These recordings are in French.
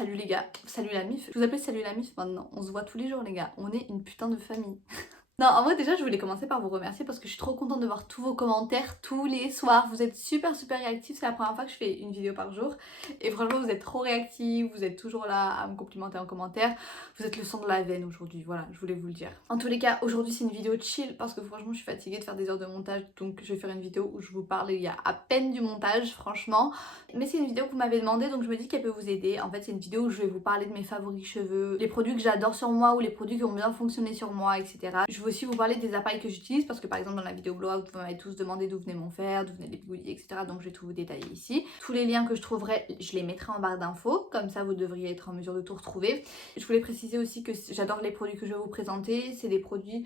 Salut les gars, salut la mif. Je vous appelle salut la mif maintenant. On se voit tous les jours les gars. On est une putain de famille. Non, en vrai déjà je voulais commencer par vous remercier parce que je suis trop contente de voir tous vos commentaires tous les soirs. Vous êtes super réactifs, c'est la première fois que je fais une vidéo par jour. Et franchement vous êtes trop réactifs, vous êtes toujours là à me complimenter en commentaire. Vous êtes le sang de la veine aujourd'hui, voilà, je voulais vous le dire. En tous les cas, aujourd'hui c'est une vidéo chill parce que franchement je suis fatiguée de faire des heures de montage. Donc je vais faire une vidéo où je vous parle il y a à peine du montage, franchement. Mais c'est une vidéo que vous m'avez demandé donc je me dis qu'elle peut vous aider. En fait c'est une vidéo où je vais vous parler de mes favoris cheveux, les produits que j'adore sur moi ou les produits qui ont bien fonctionné sur moi, etc. Je vais aussi vous parler des appareils que j'utilise parce que par exemple dans la vidéo blowout vous m'avez tous demandé d'où venait mon fer, d'où venaient les bigoudis, etc. Donc je vais tout vous détailler ici. Tous les liens que je trouverai, je les mettrai en barre d'infos, comme ça vous devriez être en mesure de tout retrouver. Je voulais préciser aussi que j'adore les produits que je vais vous présenter, c'est des produits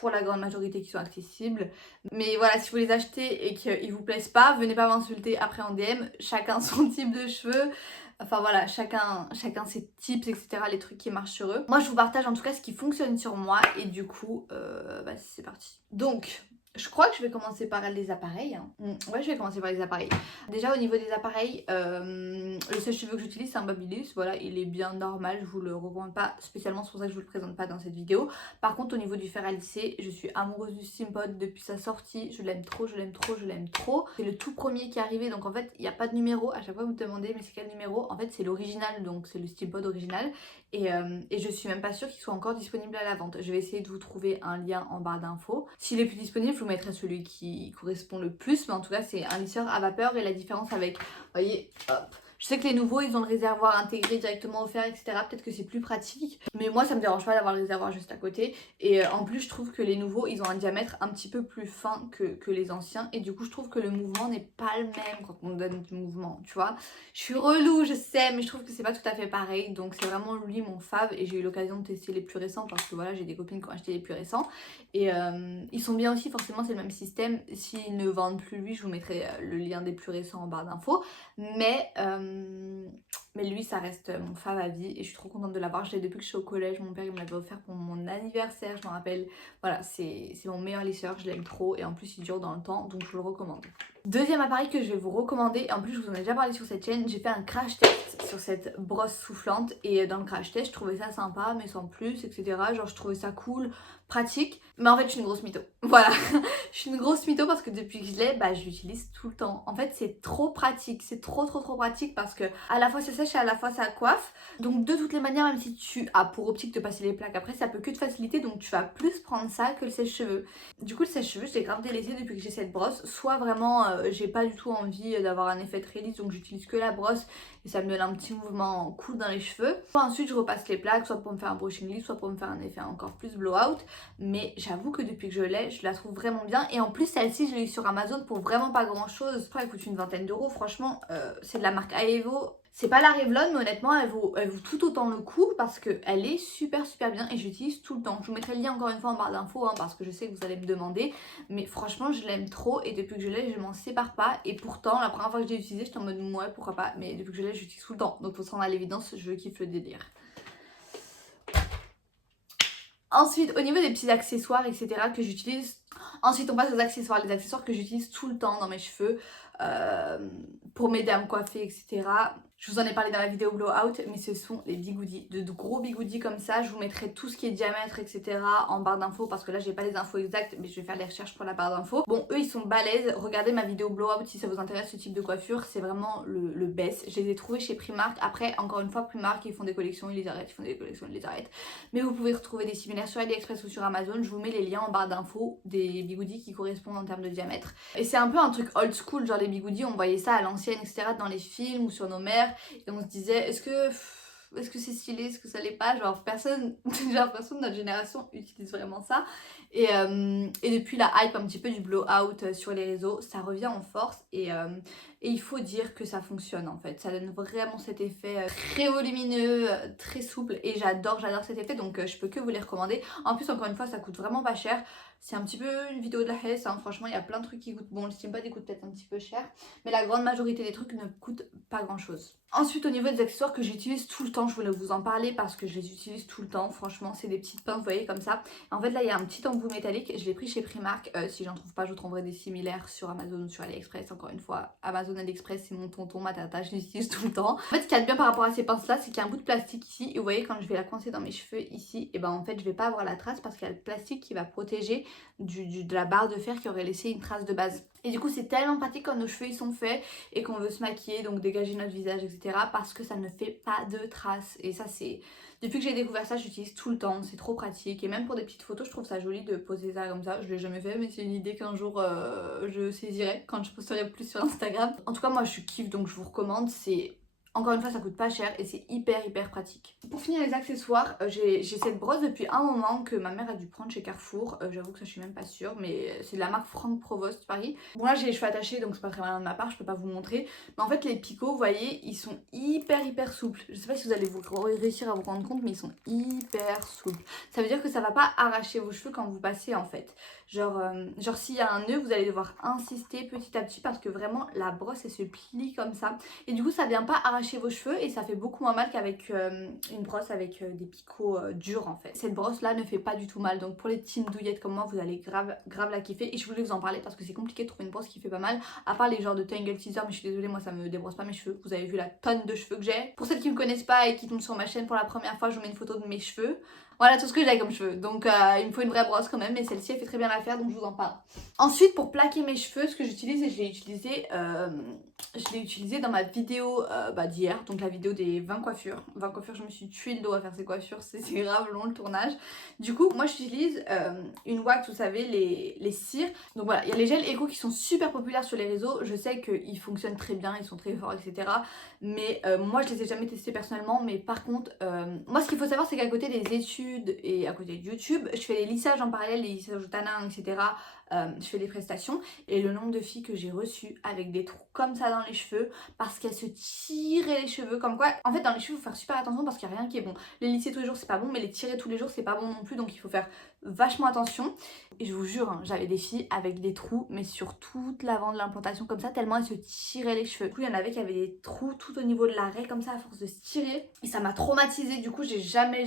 pour la grande majorité qui sont accessibles. Mais voilà, si vous les achetez et qu'ils vous plaisent pas, venez pas m'insulter après en DM, chacun son type de cheveux. Enfin voilà, chacun ses tips, etc. Les trucs qui marchent sur eux. Moi je vous partage en tout cas ce qui fonctionne sur moi et du coup, c'est parti. Donc, je crois que je vais commencer par les appareils. Hein. Ouais, je vais commencer par les appareils. Déjà au niveau des appareils, le sèche-cheveux que j'utilise c'est un Babyliss. Voilà, il est bien normal, je vous le recommande pas spécialement, c'est pour ça que je vous le présente pas dans cette vidéo. Par contre au niveau du fer à lisser, je suis amoureuse du Steampod depuis sa sortie. Je l'aime trop, je l'aime trop, je l'aime trop. C'est le tout premier qui est arrivé, donc en fait il n'y a pas de numéro. À chaque fois vous me demandez mais c'est quel numéro? En fait c'est l'original, donc c'est le Steampod original. Et je suis même pas sûre qu'il soit encore disponible à la vente. Je vais essayer de vous trouver un lien en barre d'infos. S'il est plus disponible, je vous mettrai celui qui correspond le plus. Mais en tout cas, c'est un lisseur à vapeur. Et la différence avec, vous voyez, hop. Je sais que les nouveaux, ils ont le réservoir intégré directement au fer, etc. Peut-être que c'est plus pratique. Mais moi, ça me dérange pas d'avoir le réservoir juste à côté. Et en plus, je trouve que les nouveaux, ils ont un diamètre un petit peu plus fin que les anciens. Et du coup, je trouve que le mouvement n'est pas le même quand on donne du mouvement, tu vois. Je suis relou, je sais, mais je trouve que c'est pas tout à fait pareil. Donc c'est vraiment lui mon fave. Et j'ai eu l'occasion de tester les plus récents parce que voilà, j'ai des copines qui ont acheté les plus récents. Et ils sont bien aussi, forcément c'est le même système. S'ils ne vendent plus lui, je vous mettrai le lien des plus récents en barre d'infos. Mais lui ça reste mon fave à vie et je suis trop contente de l'avoir. Je l'ai depuis que je suis au collège, mon père il me l'avait offert pour mon anniversaire, je me rappelle. Voilà, c'est mon meilleur lisseur, je l'aime trop et en plus il dure dans le temps donc je vous le recommande. Deuxième appareil que je vais vous recommander, et en plus je vous en ai déjà parlé sur cette chaîne, j'ai fait un crash test sur cette brosse soufflante et dans le crash test je trouvais ça sympa mais sans plus, etc. Genre je trouvais ça cool, pratique, mais en fait je suis une grosse mytho. Voilà, je suis une grosse mytho parce que depuis que je l'ai, je l'utilise tout le temps. En fait c'est trop pratique, c'est trop pratique parce que à la fois ça sèche et à la fois ça coiffe. Donc de toutes les manières, même si tu as pour optique de passer les plaques après, ça peut que te faciliter, donc tu vas plus prendre ça que le sèche-cheveux. Du coup le sèche-cheveux je l'ai grave délaissé depuis que j'ai cette brosse, soit vraiment j'ai pas du tout envie d'avoir un effet très lisse donc j'utilise que la brosse et ça me donne un petit mouvement cool dans les cheveux. Ensuite je repasse les plaques soit pour me faire un brushing lisse soit pour me faire un effet encore plus blowout, mais j'avoue que depuis que je l'ai je la trouve vraiment bien et en plus celle-ci je l'ai eu sur Amazon pour vraiment pas grand chose. Je crois qu'elle coûte une vingtaine d'euros, franchement c'est de la marque Aevo. C'est pas la Revlon mais honnêtement elle vaut tout autant le coup parce qu'elle est super bien et j'utilise tout le temps. Je vous mettrai le lien encore une fois en barre d'infos hein, parce que je sais que vous allez me demander, mais franchement je l'aime trop et depuis que je l'ai je m'en sépare pas et pourtant la première fois que je l'ai utilisé j'étais en mode ouais pourquoi pas, mais depuis que je l'ai j'utilise tout le temps donc faut se rendre à l'évidence, je kiffe le délire. Ensuite, au niveau des petits accessoires, etc. que j'utilise, ensuite on passe aux accessoires, les accessoires que j'utilise tout le temps dans mes cheveux pour m'aider à me coiffer, etc. Je vous en ai parlé dans la vidéo blowout, mais ce sont les bigoudis, de gros bigoudis comme ça. Je vous mettrai tout ce qui est diamètre, etc. en barre d'infos parce que là j'ai pas les infos exactes, mais je vais faire les recherches pour la barre d'infos. Bon, eux ils sont balèzes. Regardez ma vidéo blowout si ça vous intéresse ce type de coiffure, c'est vraiment le best. Je les ai trouvés chez Primark. Après, encore une fois, Primark ils font des collections, ils les arrêtent, ils font des collections, ils les arrêtent. Mais vous pouvez retrouver des similaires sur AliExpress ou sur Amazon. Je vous mets les liens en barre d'infos des bigoudis qui correspondent en termes de diamètre. Et c'est un peu un truc old school, genre les bigoudis, on voyait ça à l'ancienne, etc. dans les films ou sur nos mères. Et on se disait, est-ce que c'est stylé, est-ce que ça l'est pas? Genre personne, j'ai l'impression que notre génération utilise vraiment ça. Et depuis la hype un petit peu du blowout sur les réseaux, ça revient en force et il faut dire que ça fonctionne en fait. Ça donne vraiment cet effet très volumineux, très souple et j'adore cet effet donc je peux que vous les recommander. En plus encore une fois ça coûte vraiment pas cher. C'est un petit peu une vidéo de la Hesse, hein. Franchement il y a plein de trucs qui coûtent, bon le Steampod il coûte peut-être un petit peu cher, mais la grande majorité des trucs ne coûtent pas grand chose. Ensuite au niveau des accessoires que j'utilise tout le temps, je voulais vous en parler parce que je les utilise tout le temps, franchement c'est des petites pinces vous voyez comme ça. En fait là il y a un petit embout métallique, je l'ai pris chez Primark, si j'en trouve pas je vous trouverai des similaires sur Amazon ou sur AliExpress, encore une fois Amazon Amazon, AliExpress, c'est mon tonton, ma tata, je l'utilise tout le temps. En fait, ce qu'il y a de bien par rapport à ces pinces là, c'est qu'il y a un bout de plastique ici, et vous voyez quand je vais la coincer dans mes cheveux ici, et ben en fait je vais pas avoir la trace parce qu'il y a le plastique qui va protéger de la barre de fer qui aurait laissé une trace de base. Et du coup c'est tellement pratique quand nos cheveux ils sont faits et qu'on veut se maquiller, donc dégager notre visage, etc. parce que ça ne fait pas de traces. Et ça c'est... Depuis que j'ai découvert ça, j'utilise tout le temps, c'est trop pratique. Et même pour des petites photos, je trouve ça joli de poser ça comme ça. Je l'ai jamais fait, mais c'est une idée qu'un jour je saisirai quand je posterai plus sur Instagram. En tout cas, moi je kiffe, donc je vous recommande. C'est... Encore une fois, ça coûte pas cher et c'est hyper pratique. Pour finir les accessoires, j'ai cette brosse depuis un moment que ma mère a dû prendre chez Carrefour. J'avoue que ça je suis même pas sûre, mais c'est de la marque Franck Provost Paris. Bon là j'ai les cheveux attachés donc c'est pas très malin de ma part, je peux pas vous montrer. Mais en fait les picots, vous voyez, ils sont hyper souples. Je sais pas si vous allez réussir à vous rendre compte, mais ils sont hyper souples. Ça veut dire que ça va pas arracher vos cheveux quand vous passez en fait. Genre s'il y a un nœud, vous allez devoir insister petit à petit parce que vraiment la brosse elle se plie comme ça. Et du coup ça vient pas arracher vos cheveux et ça fait beaucoup moins mal qu'avec une brosse avec des picots durs en fait. Cette brosse là ne fait pas du tout mal, donc pour les team douillettes comme moi vous allez grave la kiffer. Et je voulais vous en parler parce que c'est compliqué de trouver une brosse qui fait pas mal, à part les genres de Tangle Teaser, mais je suis désolée, moi ça me débrosse pas mes cheveux. Vous avez vu la tonne de cheveux que j'ai. Pour celles qui me connaissent pas et qui tombent sur ma chaîne pour la première fois, je vous mets une photo de mes cheveux. Voilà tout ce que j'ai comme cheveux, donc il me faut une vraie brosse quand même, mais celle-ci elle fait très bien l'affaire, donc je vous en parle. Ensuite pour plaquer mes cheveux, ce que j'utilise, et je l'ai utilisé dans ma vidéo d'hier, donc la vidéo des 20 coiffures. 20 coiffures, je me suis tué le dos à faire ces coiffures, c'est grave long le tournage. Du coup moi j'utilise une wax, vous savez, les cires. Donc voilà, il y a les gels éco qui sont super populaires sur les réseaux, je sais qu'ils fonctionnent très bien, ils sont très forts, etc. Mais moi je les ai jamais testés personnellement, mais par contre, moi ce qu'il faut savoir c'est qu'à côté des études et à côté de YouTube, je fais les lissages en parallèle, les lissages au tanin, etc. Je fais des prestations et le nombre de filles que j'ai reçues avec des trous comme ça dans les cheveux parce qu'elles se tiraient les cheveux, comme quoi en fait dans les cheveux il faut faire super attention parce qu'il n'y a rien qui est bon. Les lisser tous les jours c'est pas bon, mais les tirer tous les jours c'est pas bon non plus, donc il faut faire vachement attention. Et je vous jure, hein, j'avais des filles avec des trous mais sur toute l'avant de l'implantation comme ça, tellement elles se tiraient les cheveux. Du coup il y en avait qui avaient des trous tout au niveau de l'arrêt comme ça à force de se tirer et ça m'a traumatisée. Du coup j'ai jamais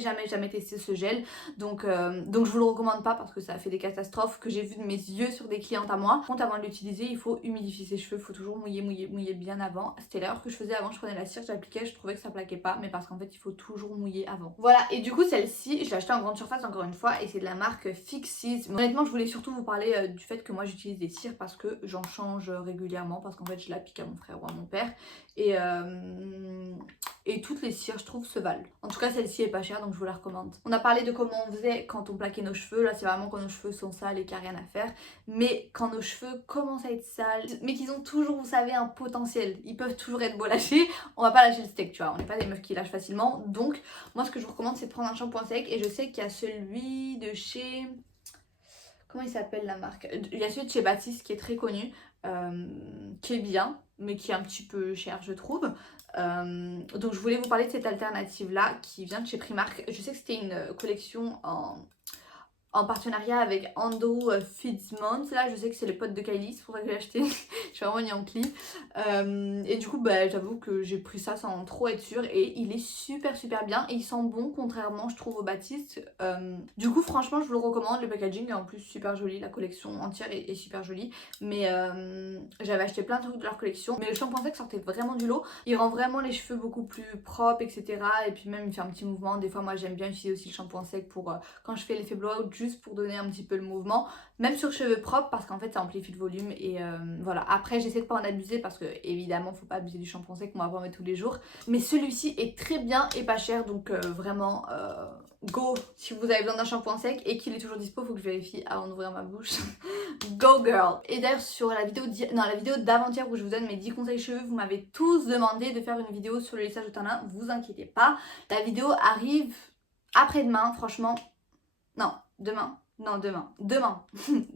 testé ce gel, donc je vous le recommande pas parce que ça a fait des catastrophes que j'ai vu de mes yeux sur des clientes à moi. Par contre avant de l'utiliser il faut humidifier ses cheveux, il faut toujours mouiller bien avant. C'était l'erreur que je faisais avant, je prenais la cire, j'appliquais, je trouvais que ça plaquait pas, mais parce qu'en fait il faut toujours mouiller avant. Voilà, et du coup celle-ci je l'ai achetée en grande surface encore une fois et c'est de la marque Fixes. Mais honnêtement je voulais surtout vous parler du fait que moi j'utilise des cires parce que j'en change régulièrement, parce qu'en fait je l'applique à mon frère ou à mon père et toutes les cires je trouve se valent. En tout cas celle-ci est pas chère donc je vous la recommande. On a parlé de comment on faisait quand on plaquait nos cheveux, là c'est vraiment quand nos cheveux sont sales et qu'il n'y a rien à faire. Mais quand nos cheveux commencent à être sales, mais qu'ils ont toujours, vous savez, un potentiel, ils peuvent toujours être beau lâchés, on va pas lâcher le steak, tu vois, on n'est pas des meufs qui lâchent facilement. Donc moi ce que je vous recommande c'est de prendre un shampoing sec et je sais qu'il y a celui de chez... Comment il s'appelle la marque? Il y a celui de chez Baptiste qui est très connu, qui est bien, mais qui est un petit peu cher je trouve. Donc je voulais vous parler de cette alternative là qui vient de chez Primark. Je sais que c'était une collection en partenariat avec Andrew Fitzmont. Là je sais que c'est le pote de Kylie, c'est pour ça que j'ai acheté. Je suis vraiment Yankee. Et du coup j'avoue que j'ai pris ça sans trop être sûre et il est super bien et il sent bon contrairement je trouve au Baptiste. Du coup franchement je vous le recommande, le packaging est en plus super joli, la collection entière est super jolie. Mais j'avais acheté plein de trucs de leur collection, mais le shampoing sec sortait vraiment du lot. Il rend vraiment les cheveux beaucoup plus propres, etc. Et puis même il fait un petit mouvement. Des fois moi j'aime bien utiliser aussi le shampoing sec pour quand je fais l'effet blowout, juste pour donner un petit peu le mouvement, même sur cheveux propres parce qu'en fait ça amplifie le volume. Et voilà, après j'essaie de pas en abuser parce que évidemment faut pas abuser du shampoing sec qu'on va pas mettre tous les jours, mais celui-ci est très bien et pas cher, donc vraiment go si vous avez besoin d'un shampoing sec et qu'il est toujours dispo. Faut que je vérifie avant d'ouvrir ma bouche. Go girl. Et d'ailleurs sur la vidéo d'avant-hier où je vous donne mes 10 conseils cheveux, vous m'avez tous demandé de faire une vidéo sur le lissage au tanin. Vous inquiétez pas, la vidéo arrive après-demain, franchement. Non, demain. Non, demain,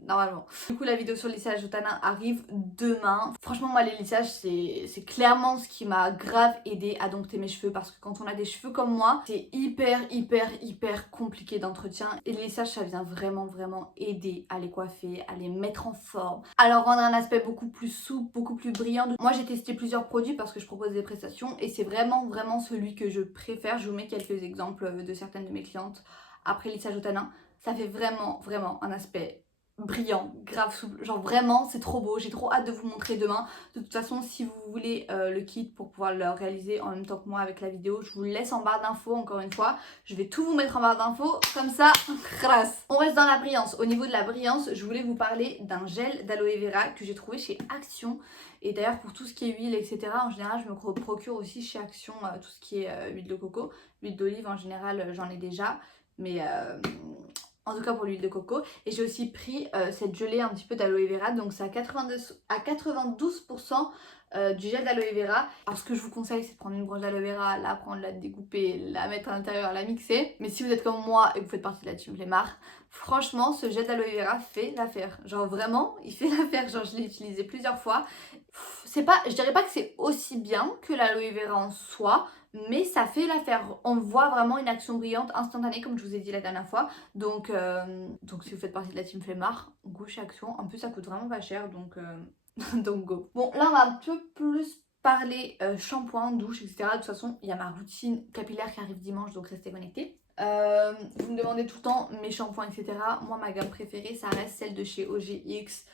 normalement. Du coup, la vidéo sur le lissage au tanin arrive demain. Franchement, moi, les lissages, c'est clairement ce qui m'a grave aidé à dompter mes cheveux. Parce que quand on a des cheveux comme moi, c'est hyper compliqué d'entretien. Et le lissage, ça vient vraiment aider à les coiffer, à les mettre en forme, à leur rendre un aspect beaucoup plus souple, beaucoup plus brillant. Moi, j'ai testé plusieurs produits parce que je propose des prestations. Et c'est vraiment celui que je préfère. Je vous mets quelques exemples de certaines de mes clientes après le lissage au tanin. Ça fait vraiment un aspect brillant, grave souple, genre vraiment c'est trop beau, j'ai trop hâte de vous montrer demain. De toute façon si vous voulez le kit pour pouvoir le réaliser en même temps que moi avec la vidéo, je vous le laisse en barre d'infos encore une fois, je vais tout vous mettre en barre d'infos, comme ça, grâce. On reste dans la brillance. Au niveau de la brillance, je voulais vous parler d'un gel d'aloe vera que j'ai trouvé chez Action. Et d'ailleurs pour tout ce qui est huile etc, en général je me procure aussi chez Action tout ce qui est huile de coco, l'huile d'olive en général j'en ai déjà, mais en tout cas pour l'huile de coco. Et j'ai aussi pris cette gelée un petit peu d'aloe vera, donc c'est à 92% du gel d'aloe vera. Alors ce que je vous conseille c'est de prendre une branche d'aloe vera, la prendre, la découper, la mettre à l'intérieur, la mixer. Mais si vous êtes comme moi et que vous faites partie de la team flemmard, franchement ce gel d'aloe vera fait l'affaire. Genre vraiment il fait l'affaire, genre je l'ai utilisé plusieurs fois. C'est pas, je dirais pas que c'est aussi bien que l'aloe vera en soi, mais ça fait l'affaire. On voit vraiment une action brillante instantanée comme je vous ai dit la dernière fois. Donc si vous faites partie de la team flemmard, go chez Action. En plus ça coûte vraiment pas cher, donc donc go. Bon là on va un peu plus parler shampoing, douche, etc. De toute façon il y a ma routine capillaire qui arrive dimanche, donc restez connectés. Vous me demandez tout le temps mes shampoings, etc. Moi ma gamme préférée ça reste celle de chez OGX.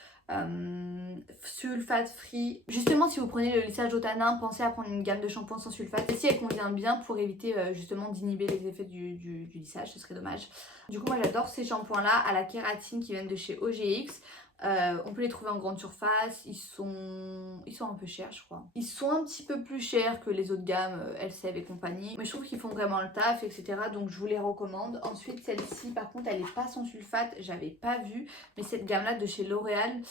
Sulfate free. Justement si vous prenez le lissage au tanin, pensez à prendre une gamme de shampoing sans sulfate. Et si elle convient bien pour éviter justement d'inhiber les effets du lissage, ce serait dommage. Du coup moi j'adore ces shampoings là à la kératine qui viennent de chez OGX. On peut les trouver en grande surface, ils sont un peu chers je crois. Ils sont un petit peu plus chers que les autres gammes Elseve et compagnie, mais je trouve qu'ils font vraiment le taf etc, donc je vous les recommande. Ensuite celle-ci par contre elle est pas sans sulfate, j'avais pas vu, mais cette gamme là de chez L'Oréal,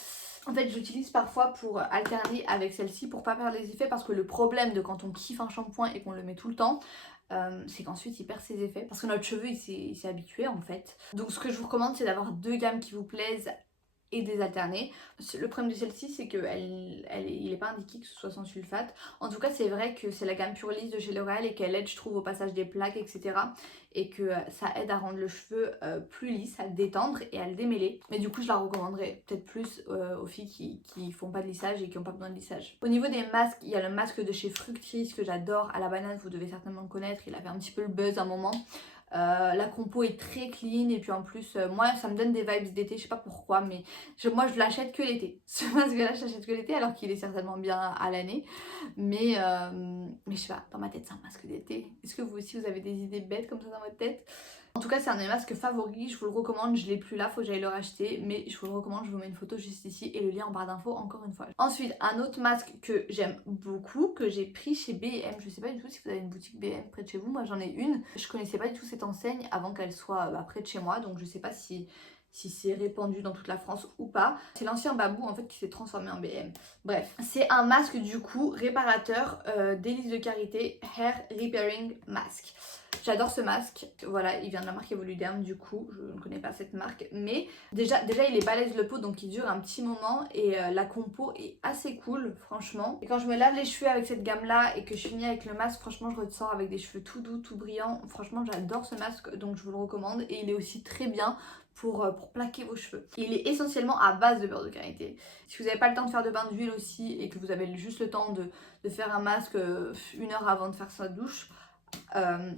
en fait j'utilise parfois pour alterner avec celle-ci pour pas perdre les effets, parce que le problème de quand on kiffe un shampoing et qu'on le met tout le temps, c'est qu'ensuite il perd ses effets parce que notre cheveu il s'est habitué en fait. Donc ce que je vous recommande c'est d'avoir deux gammes qui vous plaisent et des alternés. Le problème de celle-ci c'est qu'il n'est pas indiqué que ce soit sans sulfate. En tout cas c'est vrai que c'est la gamme Pure Lisse de chez L'Oréal et qu'elle aide je trouve au passage des plaques etc. Et que ça aide à rendre le cheveu plus lisse, à le détendre et à le démêler. Mais du coup je la recommanderais peut-être plus aux filles qui font pas de lissage et qui n'ont pas besoin de lissage. Au niveau des masques, il y a le masque de chez Fructis que j'adore, à la banane, vous devez certainement le connaître, il avait un petit peu le buzz à un moment. La compo est très clean et puis en plus moi ça me donne des vibes d'été, je sais pas pourquoi, mais moi je l'achète que l'été. Ce masque là je l'achète que l'été alors qu'il est certainement bien à l'année, mais je sais pas, dans ma tête c'est un masque d'été. Est-ce que vous aussi vous avez des idées bêtes comme ça dans votre tête? En tout cas c'est un de mes masques favoris, je vous le recommande, je l'ai plus là, faut que j'aille le racheter, mais je vous le recommande, je vous mets une photo juste ici et le lien en barre d'infos encore une fois. Ensuite un autre masque que j'aime beaucoup, que j'ai pris chez B&M, je sais pas du tout si vous avez une boutique B&M près de chez vous, moi j'en ai une. Je connaissais pas du tout cette enseigne avant qu'elle soit près de chez moi, donc je sais pas si c'est répandu dans toute la France ou pas. C'est l'ancien Babou en fait qui s'est transformé en B&M. Bref, c'est un masque du coup réparateur d'Élise de Karité Hair Repairing Mask. J'adore ce masque, voilà, il vient de la marque Evoluderm du coup, je ne connais pas cette marque, mais déjà il est balèze le pot donc il dure un petit moment et la compo est assez cool franchement. Et quand je me lave les cheveux avec cette gamme là et que je finis avec le masque, franchement je ressors avec des cheveux tout doux, tout brillants, franchement j'adore ce masque donc je vous le recommande et il est aussi très bien pour plaquer vos cheveux. Il est essentiellement à base de beurre de karité. Si vous n'avez pas le temps de faire de bain d'huile aussi et que vous avez juste le temps de faire un masque 1 heure avant de faire sa douche,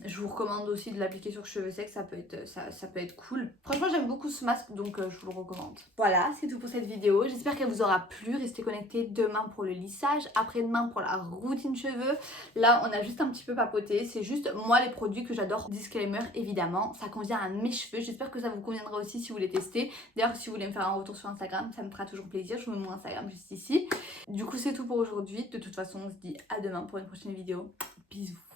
je vous recommande aussi de l'appliquer sur cheveux secs, ça peut être cool. Franchement j'aime beaucoup ce masque donc je vous le recommande. Voilà, c'est tout pour cette vidéo, j'espère qu'elle vous aura plu. Restez connectés demain pour le lissage, après-demain pour la routine cheveux. Là on a juste un petit peu papoté, c'est juste moi les produits que j'adore, disclaimer évidemment, ça convient à mes cheveux. J'espère que ça vous conviendra aussi si vous les testez. D'ailleurs si vous voulez me faire un retour sur Instagram, ça me fera toujours plaisir, je vous mets mon Instagram juste ici. Du coup c'est tout pour aujourd'hui, de toute façon on se dit à demain pour une prochaine vidéo. Bisous.